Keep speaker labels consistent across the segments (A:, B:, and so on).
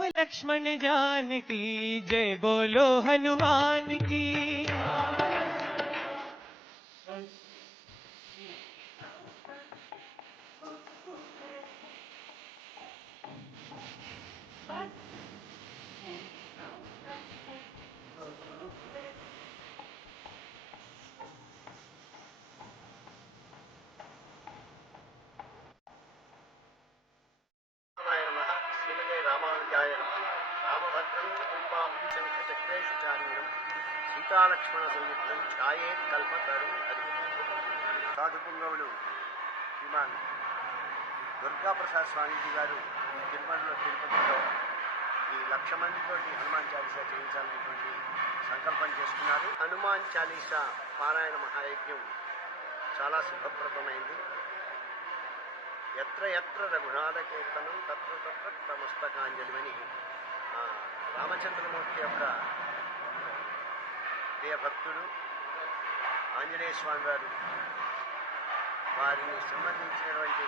A: लक्ष्मण जान की जय बोलो हनुमान की।
B: నమః రామభద్రం కృపాం శంఖచక్రేషు చారీరం సీతాలక్ష్మణ సంయుక్తం ఛాయేత్ కల్పతరుం హరి సాధు పుంగవులు శ్రీమాన్ దుర్గాప్రసాద్ స్వామీజీ గారు తిరుమలలో తిరుపతిలో ఈ లక్ష మందితోటి హనుమాన్ చాలీసా చేయించాలనేటువంటి సంకల్పం చేసుకున్నారు. హనుమాన్ చాలీసా పారాయణ మహాయజ్ఞం చాలా శుభప్రదమైంది. ఎత్ర ఎత్ర రఘునాథ కీర్తనం తత్ర తత్ర ప్రమస్తకాంజలి అని రామచంద్రమూర్తి యొక్క ప్రియభక్తుడు ఆంజనేయ స్వామి వారు వారిని సంబంధించినటువంటి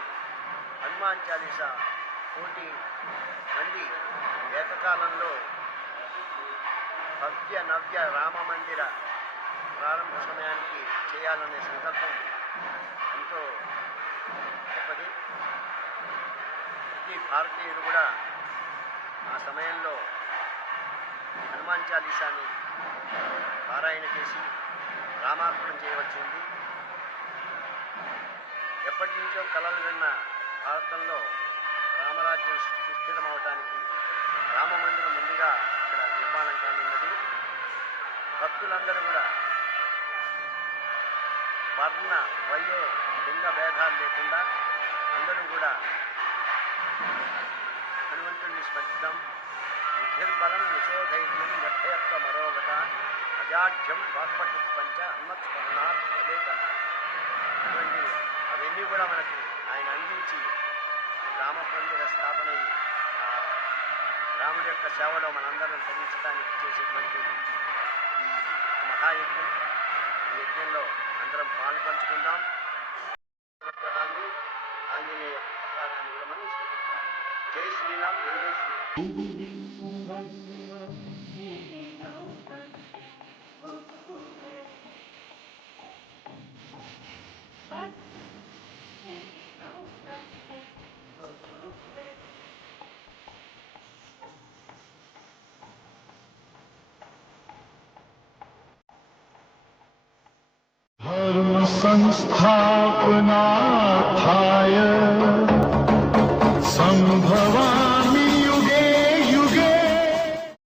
B: హనుమాన్ చాలీసా కోటి మంది ఏకకాలంలో భవ్య నవ్య రామ మందిర ప్రారంభ సమయానికి చేయాలనే సంకల్పం ఎంతో గొప్పది ప్రతి భారతీయుడు కూడా ఆ సమయంలో హనుమాన్ చాలీసాని పారాయణ చేసి రామార్పణం చేయవలసింది. ఎప్పటి నుంచో కలలు విన్న భారతంలో రామరాజ్యం సుస్థిరమవటానికి రామ మందిరం ముందుగా ఇక్కడ నిర్మాణం కానున్నది. భక్తులందరూ కూడా వర్ణ వయో లింగ భేదాలు లేకుండా అందరూ కూడా హనుమంతుడిని స్మరిద్దాం. బుద్ధిర్బలం యశోధైర్యం నిర్భయత్వ మరోగత అజాఢ్యం వాక్పటు పంచ హనుమత్స్మరణాత్ అదే కన్నా అటువంటి అవన్నీ కూడా మనకు ఆయన అందించి రామ మందిర స్థాపన రాముడి యొక్క సేవలో మనందరం తగ్గించడానికి చేసేటువంటి ఈ మహాయజ్ఞం. ఈ యజ్ఞంలో అందరం పాలు పంచుకుందాం. ఆంజనేయ జై శ్రీరామ్ జై శ్రీరామ్.
C: संस्थापनाथाय